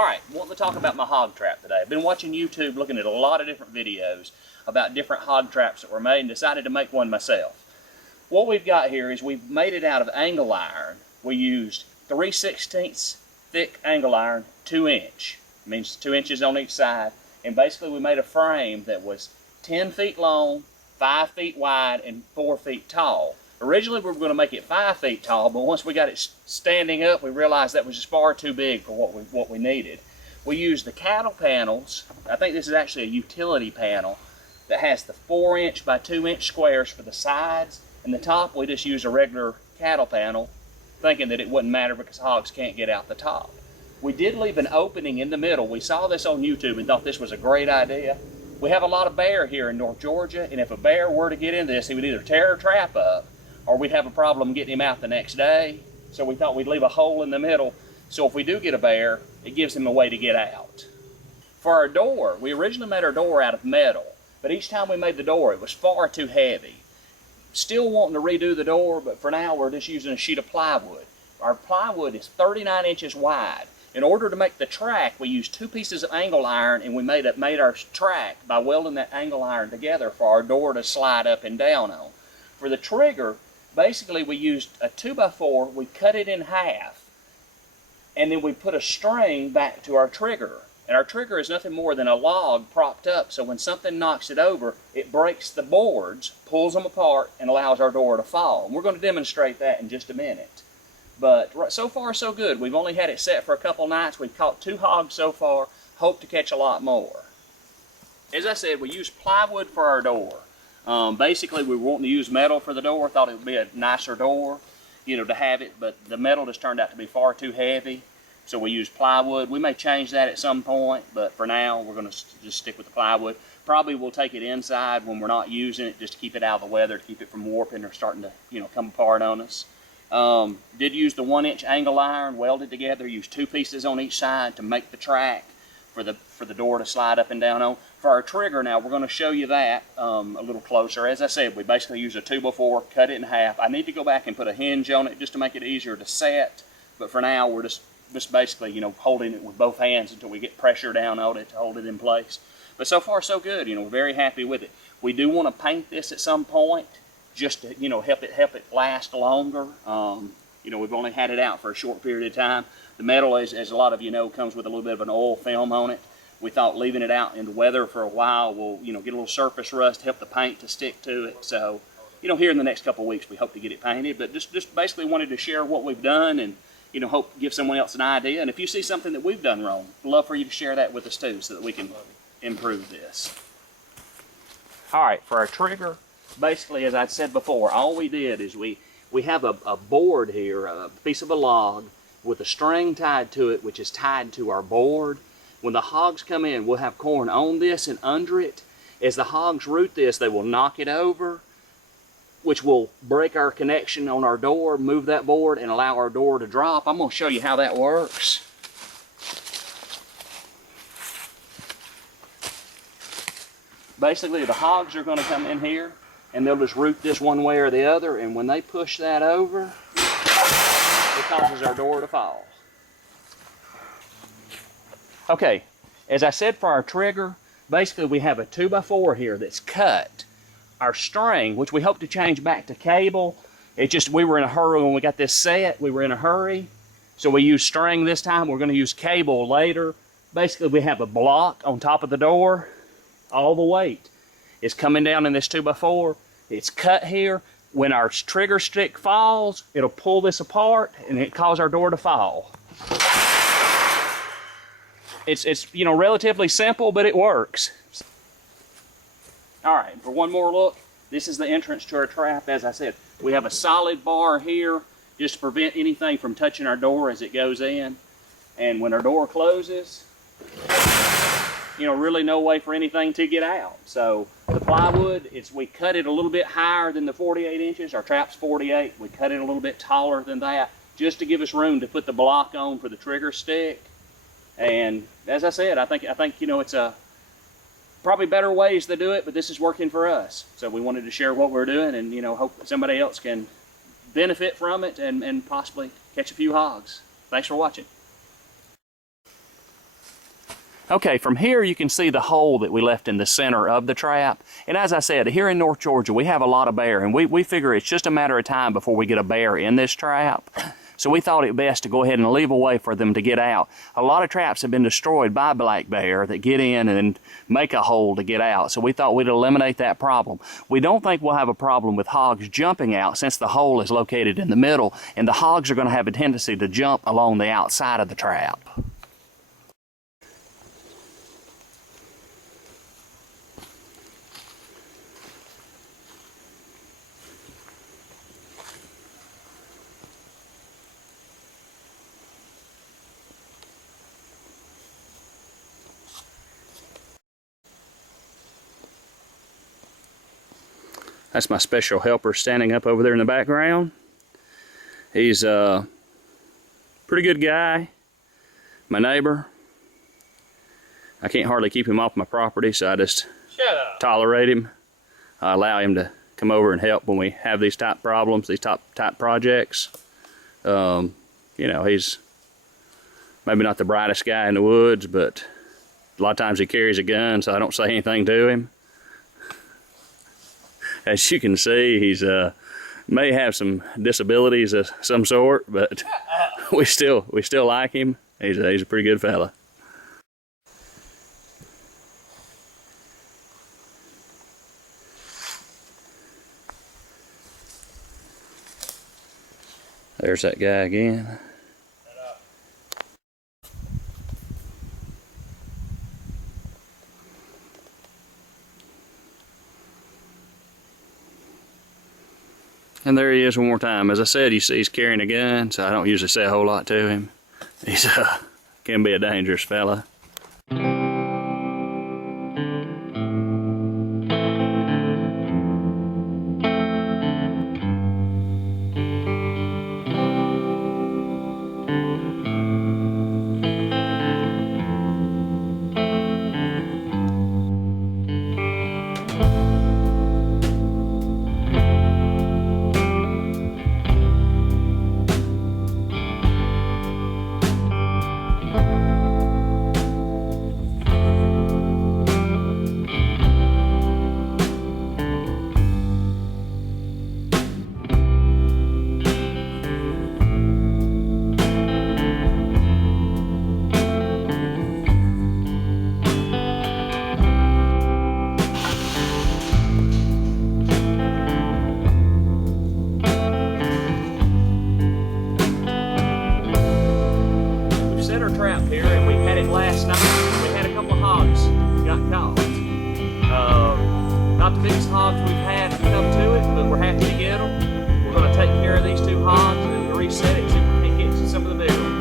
Alright, wanting to talk about my hog trap today. I've been watching YouTube, looking at a lot of different videos about different hog traps that were made and decided to make one myself. What we've got here is we've made it out of angle iron. We used 3/16 thick angle iron, 2-inch. Means 2 inches on each side. And basically we made a frame that was 10 feet long, 5 feet wide, and 4 feet tall. Originally we were going to make it 5 feet tall, but once we got it standing up, we realized that was just far too big for what we needed. We used the cattle panels. I think this is actually a utility panel that has the 4-inch by 2-inch squares for the sides, and the top we just used a regular cattle panel, thinking that it wouldn't matter because hogs can't get out the top. We did leave an opening in the middle. We saw this on YouTube and thought this was a great idea. We have a lot of bear here in North Georgia, and if a bear were to get in this, he would either tear a trap up or we'd have a problem getting him out the next day. So we thought we'd leave a hole in the middle, so if we do get a bear, it gives him a way to get out. For our door, we originally made our door out of metal, but each time we made the door, it was far too heavy. Still wanting to redo the door, but for now we're just using a sheet of plywood. Our plywood is 39 inches wide. In order to make the track, we used 2 pieces of angle iron, and we made our track by welding that angle iron together for our door to slide up and down on. For the trigger, basically we used a 2x4, we cut it in half, and then we put a string back to our trigger. And our trigger is nothing more than a log propped up, so when something knocks it over, it breaks the boards, pulls them apart, and allows our door to fall. And we're going to demonstrate that in just a minute. But so far so good. We've only had it set for a couple nights. We've caught 2 hogs so far. Hope to catch a lot more. As I said, we used plywood for our door. Basically, we were wanting to use metal for the door. Thought it would be a nicer door, to have it. But the metal just turned out to be far too heavy. So we used plywood. We may change that at some point, but for now, we're going to just stick with the plywood. Probably we'll take it inside when we're not using it, just to keep it out of the weather, to keep it from warping or starting to, come apart on us. Did use the 1-inch angle iron welded together. Used 2 pieces on each side to make the track for the door to slide up and down on. For our trigger now, we're going to show you that a little closer. As I said, we basically used a 2x4, cut it in half. I need to go back and put a hinge on it just to make it easier to set. But for now, we're just basically, holding it with both hands until we get pressure down on it to hold it in place. But so far, so good. We're very happy with it. We do want to paint this at some point, just to help it last longer. We've only had it out for a short period of time. The metal, as a lot of you know, comes with a little bit of an oil film on it. We thought leaving it out in the weather for a while will get a little surface rust, help the paint to stick to it. So here in the next couple of weeks we hope to get it painted, but just basically wanted to share what we've done and hope to give someone else an idea. And if you see something that we've done wrong, we'd love for you to share that with us too, so that we can improve this. All right, for our trigger, basically, as I said before, all we did is we have a board here, a piece of a log with a string tied to it, which is tied to our board. When the hogs come in, we'll have corn on this and under it. As the hogs root this, they will knock it over, which will break our connection on our door, move that board, and allow our door to drop. I'm going to show you how that works. Basically, the hogs are going to come in here, and they'll just root this one way or the other, and when they push that over, it causes our door to fall. Okay, as I said, for our trigger, basically we have a 2x4 here that's cut. Our string, which we hope to change back to cable, we were in a hurry when we got this set. We were in a hurry, so we used string this time. We're going to use cable later. Basically, we have a block on top of the door. All the weight is coming down in this 2x4. It's cut here. When our trigger stick falls, it'll pull this apart and it cause our door to fall. It's relatively simple, but it works. All right, for one more look, this is the entrance to our trap. As I said, we have a solid bar here just to prevent anything from touching our door as it goes in. And when our door closes, really no way for anything to get out. So the plywood, we cut it a little bit higher than the 48 inches. Our trap's 48. We cut it a little bit taller than that just to give us room to put the block on for the trigger stick. And as I said, I think it's probably better ways to do it, but this is working for us. So we wanted to share what we're doing and hope somebody else can benefit from it and possibly catch a few hogs. Thanks for watching. Okay, from here you can see the hole that we left in the center of the trap. And as I said, here in North Georgia, we have a lot of bear, and we figure it's just a matter of time before we get a bear in this trap. So we thought it best to go ahead and leave a way for them to get out. A lot of traps have been destroyed by black bear that get in and make a hole to get out. So we thought we'd eliminate that problem. We don't think we'll have a problem with hogs jumping out since the hole is located in the middle, and the hogs are going to have a tendency to jump along the outside of the trap. That's my special helper standing up over there in the background. He's a pretty good guy, my neighbor. I can't hardly keep him off my property, so I just tolerate him. I allow him to come over and help when we have these type problems, these type projects. You know, he's maybe not the brightest guy in the woods, but a lot of times he carries a gun, so I don't say anything to him. As you can see, he's may have some disabilities of some sort, but we still like him. He's a pretty good fella. There's that guy again. And there he is one more time. As I said, you see he's carrying a gun, so I don't usually say a whole lot to him. He's can be a dangerous fella. Trap here, and we had it last night. We had a couple of hogs got caught. Not the biggest hogs we've had come to it, but we're happy to get them. We're going to take care of these two hogs and then reset it, see if we can get some of the bigger ones.